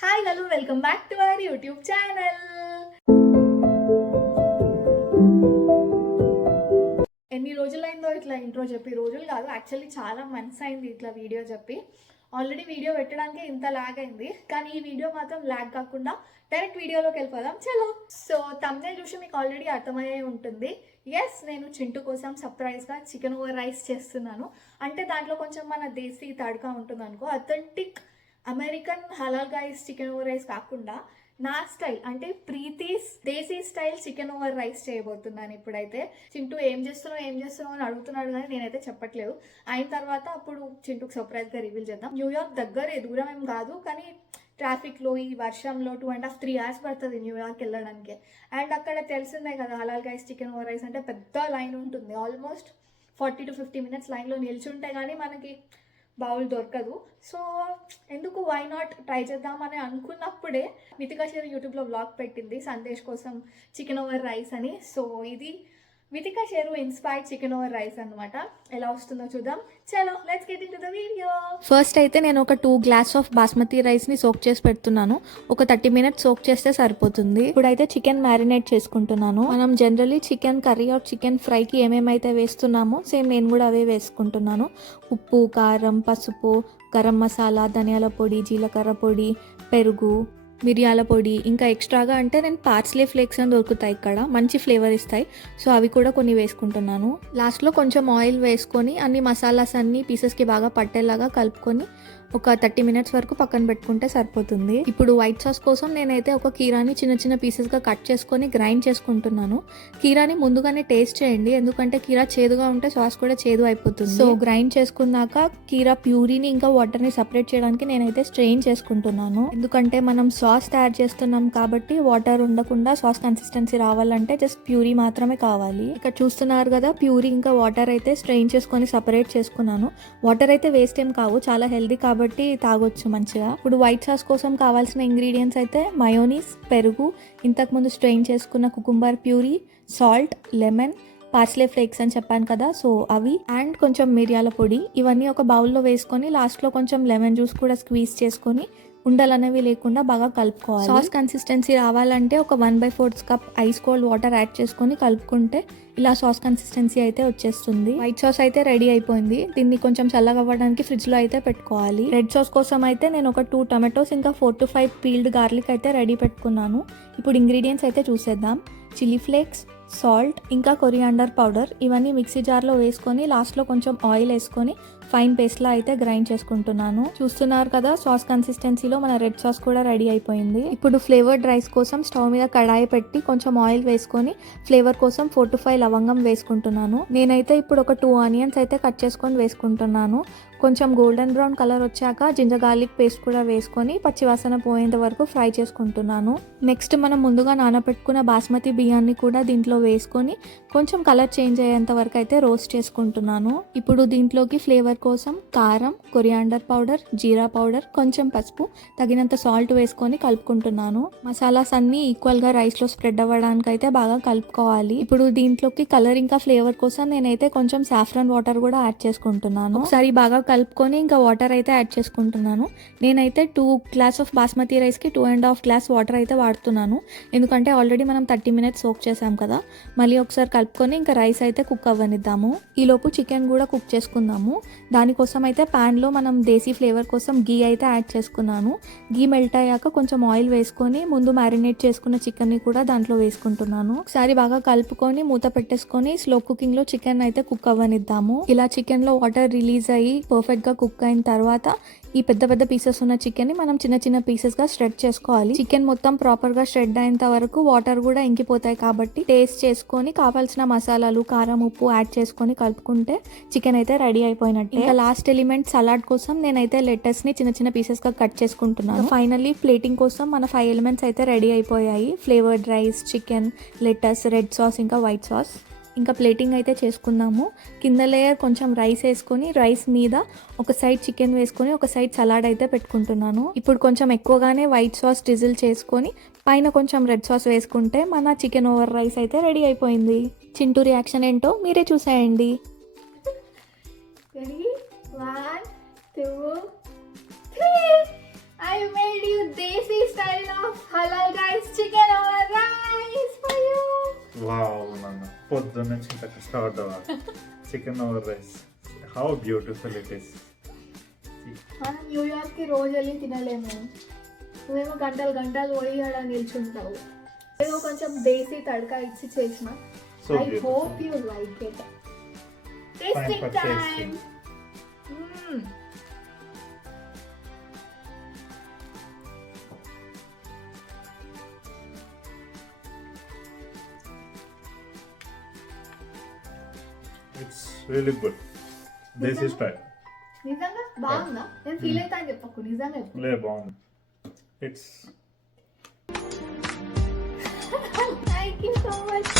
Hi hello welcome back to our YouTube channel. ఎన్ని రోజులైందో ఇట్లా intro చెప్పి, రోజులు కాదు యాక్చువల్లీ చాలా మంత్స్ అయింది ఇట్లా వీడియో చెప్పి. ఆల్రెడీ వీడియో పెట్టడానికి ఇంత లాగ్ అయింది, కానీ ఈ వీడియో మాత్రం లాగ్ కాకుండా డైరెక్ట్ వీడియోలోకి వెళ్ళిపోదాం చలో. సో థంబ్నెయిల్ చూసి మీకు ఆల్రెడీ అర్థమయ్యే ఉంటుంది. ఎస్, నేను చింటూ కోసం సర్ప్రైజ్గా చికెన్ ఓవర్ రైస్ చేస్తున్నాను. అంటే దాంట్లో కొంచెం మన దేశీ తడకా ఉంటుంది అనుకో, అథెంటిక్ అమెరికన్ హలాల్ గైస్ చికెన్ ఓవర్ రైస్ కాకుండా నా స్టైల్ అంటే ప్రీతీస్ దేశీ స్టైల్ చికెన్ ఓవర్ రైస్ చేయబోతున్నాను. ఇప్పుడైతే చింటూ ఏం చేస్తున్నావు అని అడుగుతున్నాడు, కానీ నేనైతే చెప్పట్లేదు. అయిన తర్వాత అప్పుడు చింటూకి సర్ప్రైజ్గా రివీల్ చేద్దాం. న్యూయార్క్ దగ్గర దూరం ఏం కాదు, కానీ ట్రాఫిక్లో ఈ వర్షంలో 2.5-3 hours పడుతుంది న్యూయార్క్ వెళ్ళడానికి. అండ్ అక్కడ తెలిసిందే కదా, హలాల్ గైస్ చికెన్ ఓవర్ రైస్ అంటే పెద్ద లైన్ ఉంటుంది. ఆల్మోస్ట్ 40 to 50 minutes లైన్లో నిల్చుంటే కానీ మనకి బౌల్ దొరకదు. సో ఎందుకు వై నాట్ ట్రై చేద్దామని అనుకున్నప్పుడే మితికా షేర్ యూట్యూబ్లో వ్లాగ్ పెట్టింది సందేశ్ కోసం చికెన్ ఓవర్ రైస్ అని. సో ఇది మితికా షేరు ఇన్స్పైర్డ్ చికెన్ ఓవర్ రైస్ అనమాట. ఎలా వస్తుందో చూద్దాం చలో, let's get into the video. First అయితే నేను ఒక 2 glasses ఆఫ్ బాస్మతి రైస్ని సోక్ చేసి పెడుతున్నాను. ఒక 30 minutes సోక్ చేస్తే సరిపోతుంది. ఇప్పుడైతే చికెన్ మ్యారినేట్ చేసుకుంటున్నాను. మనం generally chicken curry or chicken ఫ్రైకి ఏమేమైతే వేస్తున్నామో సేమ్ నేను కూడా అవే వేసుకుంటున్నాను. ఉప్పు, కారం, పసుపు, గరం మసాలా, ధనియాల పొడి, జీలకర్ర పొడి, పెరుగు, మిరియాల పొడి, ఇంకా ఎక్స్ట్రాగా అంటే నేను పార్స్లే ఫ్లేక్స్ అని దొరుకుతాయి ఇక్కడ, మంచి ఫ్లేవర్ ఇస్తాయి. సో అవి కూడా కొన్ని వేసుకుంటున్నాను. లాస్ట్లో కొంచెం ఆయిల్ వేసుకొని అన్ని మసాలాస్ అన్ని పీసెస్కి బాగా పట్టేలాగా కలుపుకొని ఒక 30 minutes వరకు పక్కన పెట్టుకుంటే సరిపోతుంది. ఇప్పుడు వైట్ సాస్ కోసం నేనైతే ఒక కీరాని చిన్న చిన్న పీసెస్గా కట్ చేసుకొని గ్రైండ్ చేసుకుంటున్నాను. కీరాని ముందుగానే టేస్ట్ చేయండి, ఎందుకంటే కీరా చేదుగా ఉంటే సాస్ కూడా చేదు అయిపోతుంది. సో గ్రైండ్ చేసుకున్నాక కీరా ప్యూరీని ఇంకా వాటర్ని సపరేట్ చేయడానికి నేనైతే స్ట్రెయిన్ చేసుకుంటున్నాను. ఎందుకంటే మనం సాస్ తయారు చేస్తున్నాం కాబట్టి వాటర్ ఉండకుండా సాస్ కన్సిస్టెన్సీ రావాలంటే జస్ట్ ప్యూరీ మాత్రమే కావాలి. ఇక్కడ చూస్తున్నారు కదా, ప్యూరీ ఇంకా వాటర్ అయితే స్ట్రెయిన్ చేసుకొని సపరేట్ చేసుకున్నాను. వాటర్ అయితే వేస్ట్ ఏం కావు, చాలా హెల్దీ కాబట్టి తాగొచ్చు మంచిగా. ఇప్పుడు వైట్ సాస్ కోసం కావాల్సిన ఇంగ్రీడియంట్స్ అయితే మయోనీస్, పెరుగు, ఇంతకుముందు స్ట్రెయిన్ చేసుకున్న cucumber puree, salt, lemon, parsley flakes అని చెప్పాను కదా, సో అవి, అండ్ కొంచెం మిరియాల పొడి. ఇవన్నీ ఒక బౌల్లో వేసుకొని లాస్ట్లో కొంచెం లెమన్ జ్యూస్ కూడా స్క్వీజ్ చేసుకొని ఉండలు అనేవి లేకుండా బాగా కలుపుకోవాలి. సాస్ కన్సిస్టెన్సీ రావాలంటే ఒక 1/4 cup ice cold water add చేసుకొని కలుపుకుంటే ఇలా సాస్ కన్సిస్టెన్సీ అయితే వచ్చేస్తుంది. వైట్ సాస్ అయితే రెడీ అయిపోయింది. దీన్ని కొంచెం చల్లగా అవ్వడానికి ఫ్రిడ్జ్లో అయితే పెట్టుకోవాలి. రెడ్ సాస్ కోసం అయితే నేను ఒక 2 tomatoes ఇంకా 4 to 5 peeled garlic అయితే రెడీ పెట్టుకున్నాను. ఇప్పుడు ఇంగ్రీడియంట్స్ అయితే చూసేద్దాం. చిల్లీ ఫ్లేక్స్, సాల్ట్, ఇంకా కొరియాండర్ పౌడర్, ఇవన్నీ మిక్సీ జార్లో వేసుకొని లాస్ట్లో కొంచెం ఆయిల్ వేసుకొని ఫైన్ పేస్ట్లా అయితే గ్రైండ్ చేసుకుంటున్నాను. చూస్తున్నారు కదా, సాస్ కన్సిస్టెన్సీలో మన రెడ్ సాస్ కూడా రెడీ అయిపోయింది. ఇప్పుడు ఫ్లేవర్డ్ రైస్ కోసం స్టవ్ మీద కడాయి పెట్టి కొంచెం ఆయిల్ వేసుకొని ఫ్లేవర్ కోసం 4 to 5 లవంగం వేసుకుంటున్నాను. నేనైతే ఇప్పుడు ఒక 2 onions అయితే కట్ చేసుకొని వేసుకుంటున్నాను. కొంచెం గోల్డెన్ బ్రౌన్ కలర్ వచ్చాక జింజర్ గార్లిక్ పేస్ట్ కూడా వేసుకొని పచ్చివాసన పోయేంత వరకు ఫ్రై చేసుకుంటున్నాను. నెక్స్ట్ మనం ముందుగా నానబెట్టుకున్న బాస్మతి బియ్యాన్ని కూడా దీంట్లో వేసుకొని కొంచెం కలర్ చేంజ్ అయ్యేంత వరకు అయితే రోస్ట్ చేసుకుంటున్నాను. ఇప్పుడు దీంట్లోకి ఫ్లేవర్ కోసం కారం, కొరియాండర్ పౌడర్, జీరా పౌడర్, కొంచెం పసుపు, తగినంత సాల్ట్ వేసుకొని కలుపుకుంటున్నాను. మసాలాస్ అన్ని ఈక్వల్గా రైస్లో స్ప్రెడ్ అవ్వడానికి అయితే బాగా కలుపుకోవాలి. ఇప్పుడు దీంట్లోకి కలర్ ఇంకా ఫ్లేవర్ కోసం నేనైతే కొంచెం సాఫ్రాన్ వాటర్ కూడా యాడ్ చేసుకుంటున్నాను. ఒకసారి బాగా కలుపుకొని ఇంకా వాటర్ అయితే యాడ్ చేసుకుంటున్నాను. నేనైతే 2 glasses ఆఫ్ బాస్మతి రైస్కి 2.5 glasses వాటర్ అయితే వాడుతున్నాను, ఎందుకంటే ఆల్రెడీ మనం 30 minutes సోక్ చేసాం కదా. మళ్ళీ ఒకసారి కలుపుకొని ఇంకా రైస్ అయితే కుక్ అవ్వనిద్దాము. ఈలోపు చికెన్ కూడా కుక్ చేసుకుందాము. దానికోసం అయితే ప్యాన్లో మనం దేశీ ఫ్లేవర్ కోసం గీ అయితే యాడ్ చేసుకున్నాను. గీ మెల్ట్ అయ్యాక కొంచెం ఆయిల్ వేసుకొని ముందు మ్యారినేట్ చేసుకున్న చికెన్ని కూడా దాంట్లో వేసుకుంటున్నాను. ఒకసారి బాగా కలుపుకొని మూత పెట్టేసుకొని స్లో కుకింగ్లో చికెన్ అయితే కుక్ అవ్వనిద్దాము. ఇలా చికెన్లో వాటర్ రిలీజ్ అయ్యి పర్ఫెక్ట్గా కుక్ అయిన తర్వాత ఈ పెద్ద పెద్ద పీసెస్ ఉన్న చికెన్ని మనం చిన్న చిన్న పీసెస్గా స్ట్రెడ్ చేసుకోవాలి. చికెన్ మొత్తం ప్రాపర్గా స్ట్రెడ్ అయ్యేంత వరకు వాటర్ కూడా ఇంకిపోతాయి కాబట్టి టేస్ట్ చేసుకొని కావాల్సిన మసాలాలు, కారం, ఉప్పు యాడ్ చేసుకొని కలుపుకుంటే చికెన్ అయితే రెడీ అయిపోయినట్టే. ఇంకా లాస్ట్ ఎలిమెంట్ సలాడ్ కోసం నేనైతే లెటర్స్ని చిన్న చిన్న పీసెస్గా కట్ చేసుకుంటున్నాను. ఫైనల్లీ ప్లేటింగ్ కోసం మన 5 elements అయితే రెడీ అయిపోయాయి. Flavoured rice, chicken, letters, red sauce ఇంకా వైట్ సాస్. ఇంకా ప్లేటింగ్ అయితే చేసుకుందాము. కింద లేయర్ కొంచెం రైస్ వేసుకొని రైస్ మీద ఒక సైడ్ చికెన్ వేసుకొని ఒక సైడ్ సలాడ్ అయితే పెట్టుకుంటున్నాను. ఇప్పుడు కొంచెం ఎక్కువగానే వైట్ సాస్ డ్రిజిల్ చేసుకొని పైన కొంచెం రెడ్ సాస్ వేసుకుంటే మన చికెన్ ఓవర్ రైస్ అయితే రెడీ అయిపోయింది. చింటూ రియాక్షన్ ఏంటో మీరే చూసేయండి. 1, 2, 3 I made you desi style of halal rice chicken or rice for you. Wow నాన్న పొద్దున్న నుంచి ఇంత కష్టపడ్డావా chicken over rice how beautiful it is మనం న్యూయార్క్ కి రోజు వెళ్ళి తినలేము, నువ్వేమో గంటలు గంటలు పోయి ఆడ నిల్చుంటావు. ఏదో కొంచెం దేశీ తడకా ఇచ్చి చేసిన. So I hope you like it. Tasting time. It's really good desi style. నిజంగా బాగుందా? నేను ఫీల్ అవుతా అని చెప్పకు, నిజంగా చెప్పు. లే బాగుంది. It's Thank you so much.